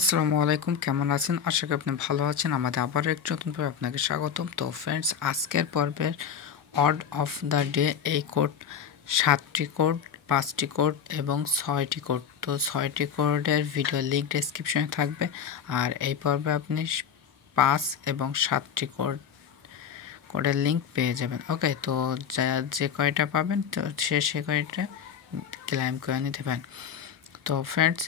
আসসালামু আলাইকুম, কেমন আছেন? আশা করি আপনি ভালো আছেন। আমাদের আবার এক নতুনভাবে আপনাকে স্বাগতম। তো ফ্রেন্ডস, আজকের পর্বের অড অফ দ্য ডে এই কোড 7টি কোড, 5টি কোড এবং 6টি কোড। তো 6টি কোডের ভিডিও লিঙ্ক ডেসক্রিপশনে থাকবে। আর এই পর্বে আপনি 5 এবং 7টি কোডের লিঙ্ক পেয়ে যাবেন। ওকে, তো যে কয়টা পাবেন তো সে কয়টা ক্লেম করে নিতে পারেন। তো ফ্রেন্ডস,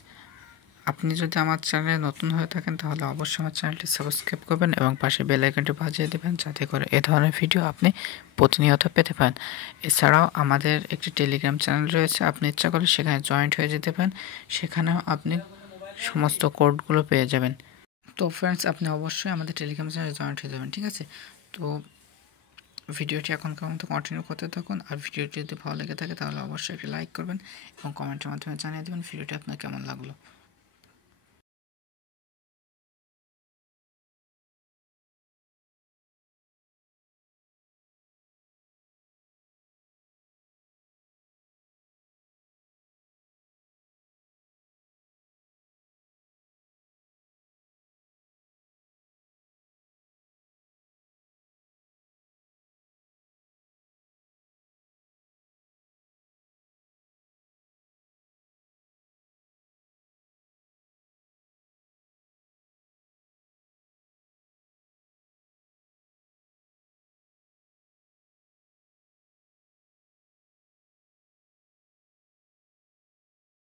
আপনি যদি আমার চ্যানেলে নতুন হয়ে থাকেন তাহলে অবশ্যই আমার চ্যানেলটি সাবস্ক্রাইব করবেন এবং পাশে বেল আইকনটি বাজিয়ে দেবেন, যাতে করে এ ধরনের ভিডিও আপনি প্রতিনিয়ত পেতে পারেন। এছাড়াও আমাদের একটি টেলিগ্রাম চ্যানেল রয়েছে, আপনি ইচ্ছা করলে সেখানে জয়েন্ট হয়ে যেতে পারেন। সেখানেও আপনি সমস্ত কোডগুলো পেয়ে যাবেন। তো ফ্রেন্ডস, আপনি অবশ্যই আমাদের টেলিগ্রাম চ্যানেলে জয়েন্ট হয়ে যাবেন, ঠিক আছে? তো ভিডিওটি এখনকার মতো কন্টিনিউ করতে থাকুন। আর ভিডিওটি যদি ভালো লেগে থাকে তাহলে অবশ্যই একটি লাইক করবেন এবং কমেন্টের মাধ্যমে জানিয়ে দেবেন ভিডিওটি আপনার কেমন লাগলো।